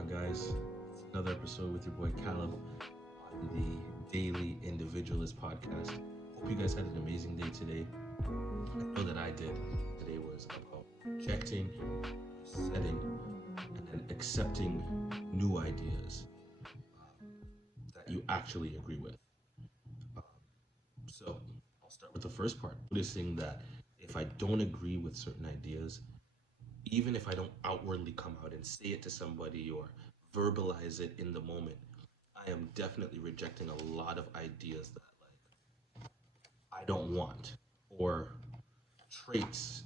on, guys? It's another episode with your boy Caleb on the Daily Individualist podcast. Hope you guys had an amazing day today. I know that I did. Today was about rejecting, setting, and then accepting new ideas that you actually agree with. Um, so I'll start with the first part, noticing that if I don't agree with certain ideas, even if I don't outwardly come out and say it to somebody or verbalize it in the moment, I am definitely rejecting a lot of ideas that I don't want, or traits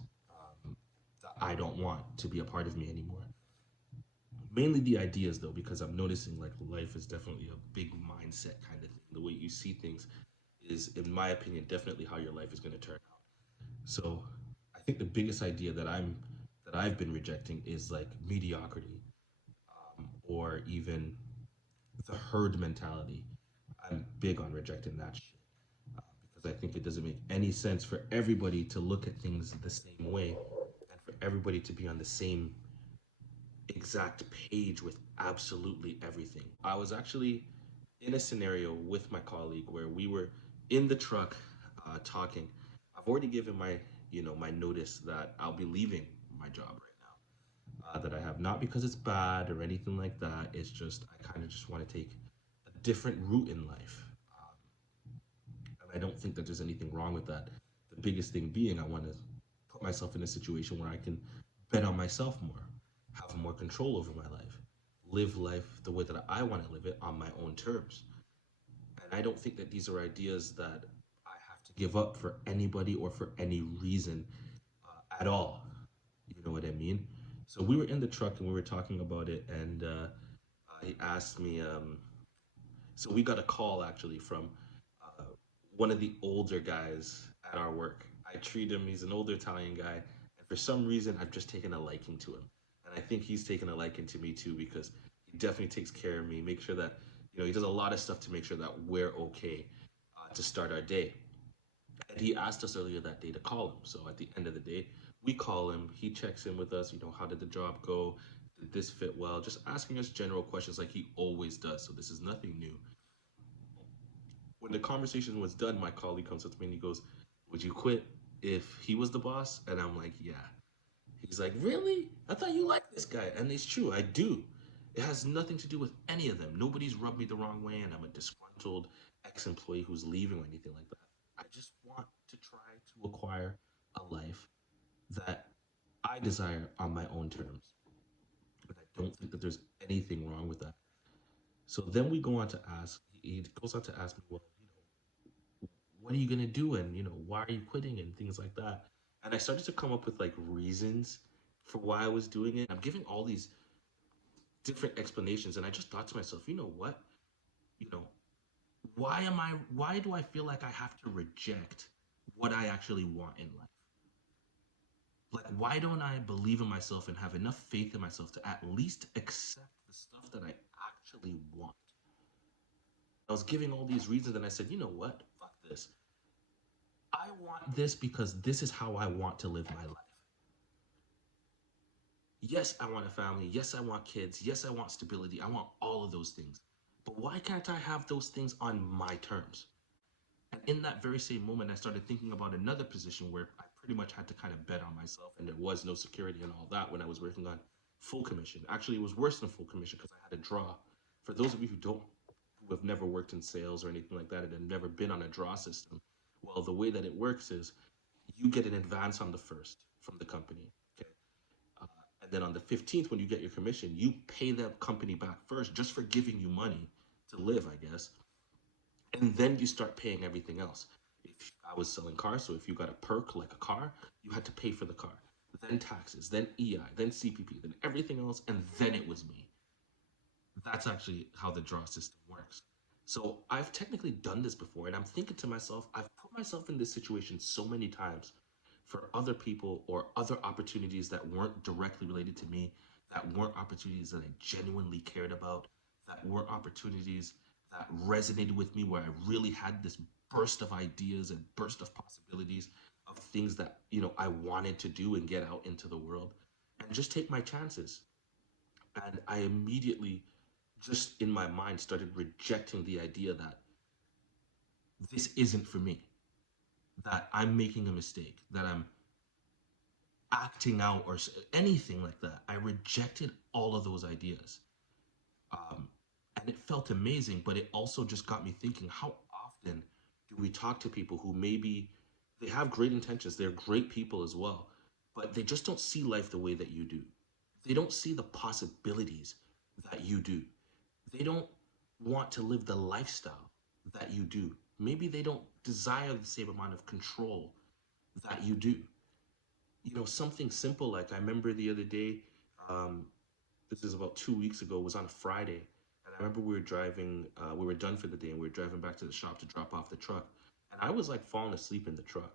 that I don't want to be a part of me anymore. Mainly the ideas though, because I'm noticing like life is definitely a big mindset kind of thing. The way you see things is, in my opinion, definitely how your life is going to turn out. So I think the biggest idea that I've been rejecting is like mediocrity, or even the herd mentality. I'm big on rejecting that shit because I think it doesn't make any sense for everybody to look at things the same way and for everybody to be on the same exact page with absolutely everything. I was actually in a scenario with my colleague where we were in the truck talking. I've already given my notice that I'll be leaving my job right now. That I have, not because it's bad or anything like that. It's just I kind of just want to take a different route in life, and I don't think that there's anything wrong with that. The biggest thing being, I want to put myself in a situation where I can bet on myself more, have more control over my life, live life the way that I want to live it on my own terms. And I don't think that these are ideas that I have to give up for anybody or for any reason at all. You know what I mean? So we were in the truck and we were talking about it, and he asked me. So we got a call actually from uh, one of the older guys at our work. I treat him; he's an older Italian guy, and for some reason, I've just taken a liking to him, and I think he's taken a liking to me too because he definitely takes care of me, make sure that he does a lot of stuff to make sure that we're okay to start our day. And he asked us earlier that day to call him. So at the end of the day, we call him. He checks in with us. How did the job go? Did this fit well? Just asking us general questions like he always does. So this is nothing new. When the conversation was done, my colleague comes up to me and he goes, "Would you quit if he was the boss?" And I'm like, "Yeah." He's like, "Really? I thought you liked this guy." And it's true, I do. It has nothing to do with any of them. Nobody's rubbed me the wrong way, and I'm a disgruntled ex employee who's leaving or anything like that. I just want to try to acquire a life that I desire on my own terms. And I don't think that there's anything wrong with that. So then we go on to ask, he goes on to ask me, well, what are you gonna do, and why are you quitting and things like that. And I started to come up with like reasons for why I was doing it. I'm giving all these different explanations, and I just thought to myself, you know what, you know why do I feel like I have to reject what I actually want in life? Like, why don't I believe in myself and have enough faith in myself to at least accept the stuff that I actually want? I was giving all these reasons, and I said, you know what, fuck this. I want this because this is how I want to live my life. Yes, I want a family. Yes, I want kids. Yes, I want stability. I want all of those things. But why can't I have those things on my terms? And in that very same moment, I started thinking about another position where I pretty much had to kind of bet on myself, and there was no security and all that when I was working on full commission. Actually, it was worse than full commission because I had a draw. For those of you who have never worked in sales or anything like that and have never been on a draw system, well, the way that it works is you get an advance on the first from the company. Okay. Uh, and then on the 15th, when you get your commission, you pay the company back first just for giving you money to live, I guess. And then you start paying everything else. If I was selling cars, so if you got a perk like a car, you had to pay for the car, then taxes, then EI, then CPP, then everything else, and then it was me. That's actually how the draw system works. So I've technically done this before, and I'm thinking to myself, I've put myself in this situation so many times for other people or other opportunities that weren't directly related to me, that weren't opportunities that I genuinely cared about, that weren't opportunities that resonated with me, where I really had this burst of ideas and burst of possibilities of things that, I wanted to do and get out into the world and just take my chances. And I immediately, just in my mind, started rejecting the idea that this isn't for me, that I'm making a mistake, that I'm acting out or anything like that. I rejected all of those ideas. Um, and it felt amazing, but it also just got me thinking, how often do we talk to people who maybe they have great intentions, they're great people as well, but they just don't see life the way that you do. They don't see the possibilities that you do. They don't want to live the lifestyle that you do. Maybe they don't desire the same amount of control that you do. Something simple, like I remember the other day, um, this is about 2 weeks ago, was on a Friday. And I remember we were driving, we were done for the day and we were driving back to the shop to drop off the truck. And I was like falling asleep in the truck.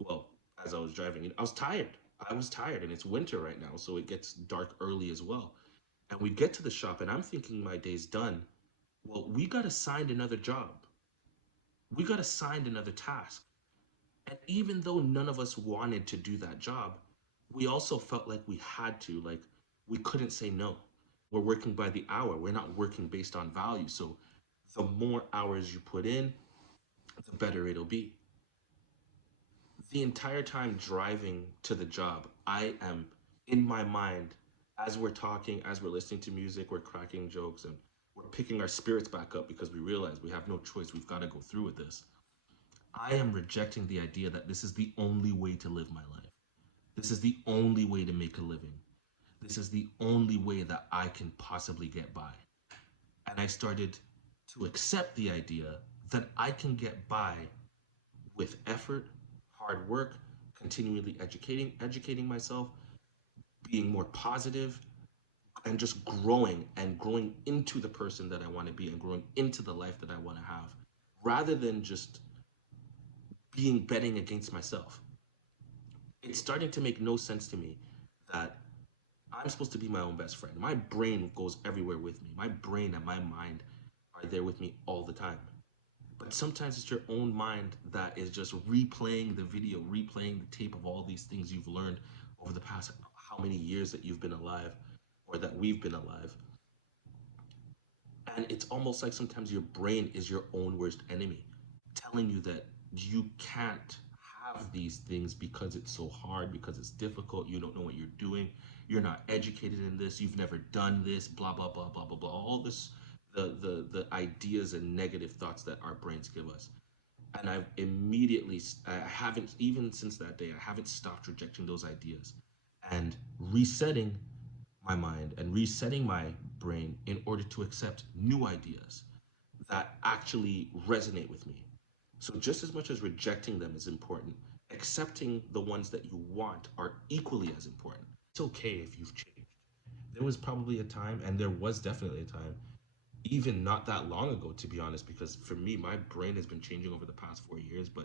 Well, as I was driving, I was tired. I was tired, and it's winter right now, so it gets dark early as well. And we get to the shop, and I'm thinking my day's done. Well, we got assigned another job. We got assigned another task. And even though none of us wanted to do that job, we also felt like we had to, like we couldn't say no. We're working by the hour. We're not working based on value. So the more hours you put in, the better it'll be. The entire time driving to the job, I am in my mind, as we're talking, as we're listening to music, we're cracking jokes, and we're picking our spirits back up because we realize we have no choice. We've got to go through with this. I am rejecting the idea that this is the only way to live my life. This is the only way to make a living. This is the only way that I can possibly get by. And I started to accept the idea that I can get by with effort, hard work, continually educating myself, being more positive, and just growing into the person that I want to be and growing into the life that I want to have, rather than just being betting against myself. It's starting to make no sense to me that I'm supposed to be my own best friend. My brain goes everywhere with me. My brain and my mind are there with me all the time. But sometimes it's your own mind that is just replaying the video, replaying the tape of all these things you've learned over the past how many years that you've been alive or that we've been alive. And it's almost like sometimes your brain is your own worst enemy, telling you that you can't have these things because it's so hard, because it's difficult, you don't know what you're doing, you're not educated in this, you've never done this, blah blah blah blah blah blah. All this, the ideas and negative thoughts that our brains give us. And I've immediately, I haven't, even since that day, I haven't stopped rejecting those ideas and resetting my mind and resetting my brain in order to accept new ideas that actually resonate with me. So, just as much as rejecting them is important, accepting the ones that you want are equally as important. It's okay if you've changed. There was probably a time, and there was definitely a time, even not that long ago, to be honest, because for me, my brain has been changing over the past 4 years, but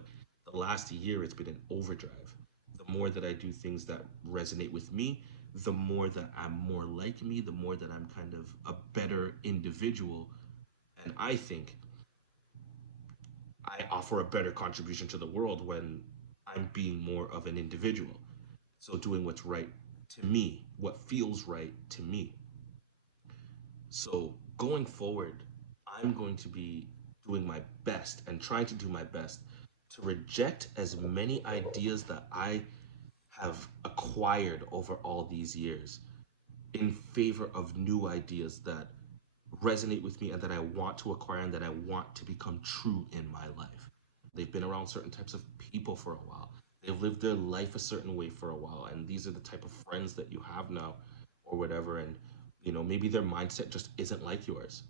the last year it's been an overdrive. The more that I do things that resonate with me, the more that I'm more like me, the more that I'm kind of a better individual. And I think I offer a better contribution to the world when I'm being more of an individual. So doing what's right to me, what feels right to me. So going forward, I'm going to be doing my best and trying to do my best to reject as many ideas that I have acquired over all these years in favor of new ideas that resonate with me and that I want to acquire and that I want to become true in my life. They've been around certain types of people for a while. They've lived their life a certain way for a while, and these are the type of friends that you have now or whatever. And maybe their mindset just isn't like yours.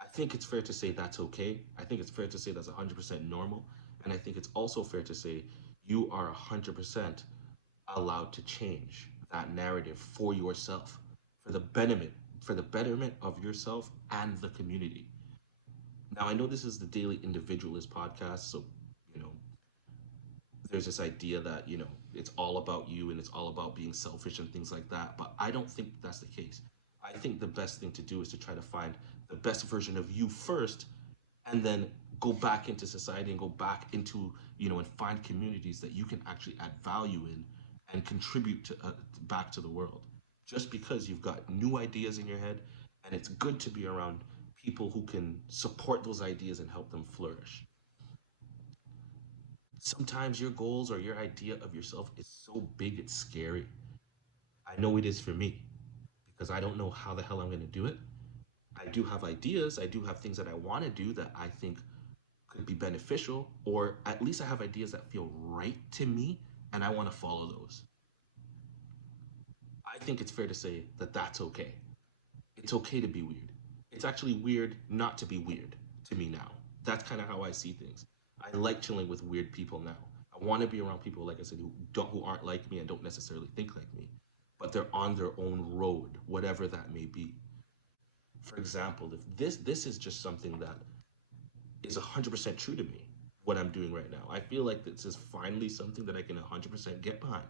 I think it's fair to say that's okay. I think it's fair to say that's 100% normal. And I think it's also fair to say you are 100% allowed to change that narrative for yourself, for the betterment of yourself and the community. Now, I know this is the Daily Individualist podcast, so you know there's this idea that it's all about you and it's all about being selfish and things like that, but I don't think that's the case. I think the best thing to do is to try to find the best version of you first, and then go back into society and go back into and find communities that you can actually add value in and contribute to back to the world. just because you've got new ideas in your head, and it's good to be around people who can support those ideas and help them flourish. Sometimes your goals or your idea of yourself is so big it's scary. I know it is for me because I don't know how the hell I'm going to do it. I do have ideas, I do have things that I want to do that I think could be beneficial, or at least I have ideas that feel right to me and I want to follow those. I think it's fair to say that that's okay. It's okay to be weird. It's actually weird not to be weird to me now. That's kind of how I see things. I like chilling with weird people now. I want to be around people, like I said, who aren't like me and don't necessarily think like me, but they're on their own road, whatever that may be. For example, if this is just something that is 100% true to me, what I'm doing right now. I feel like this is finally something that I can 100% get behind.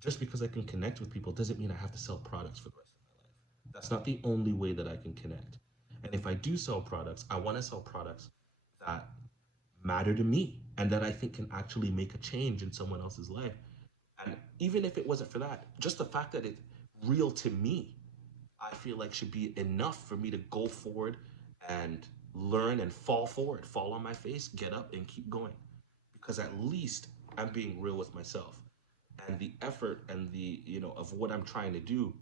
Just because I can connect with people doesn't mean I have to sell products for the rest of my life. That's not the only way that I can connect. And if I do sell products, I want to sell products that matter to me and that I think can actually make a change in someone else's life. And even if it wasn't for that, just the fact that it's real to me, I feel like should be enough for me to go forward and learn and fall forward, fall on my face, get up and keep going. Because at least I'm being real with myself. And the effort and the, of what I'm trying to do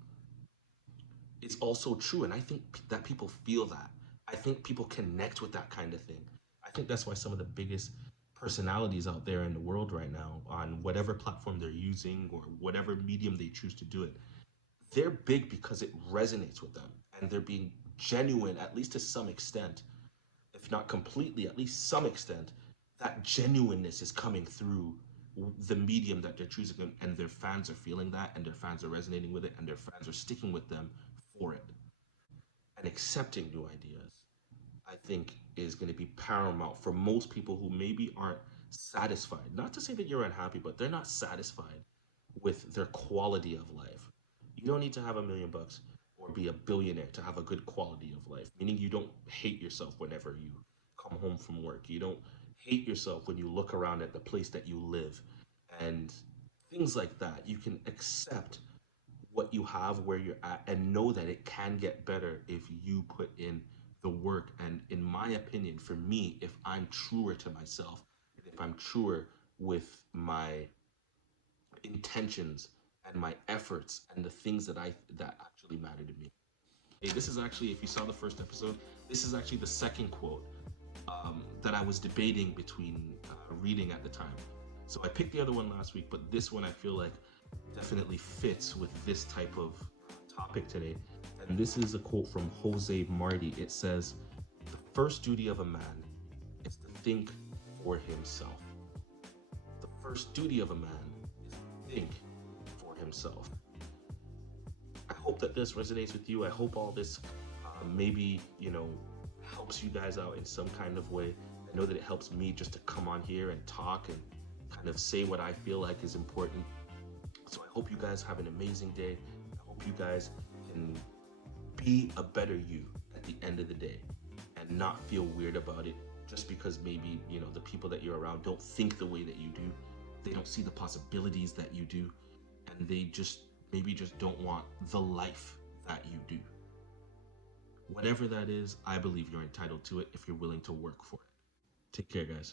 is also true. And I think that people feel that. I think people connect with that kind of thing. I think that's why some of the biggest personalities out there in the world right now, on whatever platform they're using or whatever medium they choose to do it, they're big because it resonates with them and they're being genuine, at least to some extent, if not completely, at least some extent. That genuineness is coming through the medium that they're choosing, and their fans are feeling that, and their fans are resonating with it, and their fans are sticking with them for it. And accepting new ideas, I think, is going to be paramount for most people who maybe aren't satisfied. Not to say that you're unhappy, but they're not satisfied with their quality of life. You don't need to have $1 million or be a billionaire to have a good quality of life, meaning you don't hate yourself whenever you come home from work. You don't hate yourself when you look around at the place that you live and things like that. You can accept what you have where you're at and know that it can get better if you put in the work. And in my opinion, for me, if I'm truer to myself, and if I'm truer with my intentions and my efforts and the things that actually matter to me. Hey, this is actually, if you saw the first episode, this is actually the second quote that I was debating between reading at the time. So I picked the other one last week, but this one I feel like definitely fits with this type of topic today. And this is a quote from Jose Marti. It says, "The first duty of a man is to think for himself." The first duty of a man is to think for himself. I hope that this resonates with you. I hope all this maybe, helps you guys out in some kind of way. I know that it helps me just to come on here and talk and kind of say what I feel like is important. So I hope you guys have an amazing day. I hope you guys can be a better you at the end of the day and not feel weird about it just because maybe, the people that you're around don't think the way that you do. They don't see the possibilities that you do, and they just don't want the life that you do. Whatever that is, I believe you're entitled to it if you're willing to work for it. Take care, guys.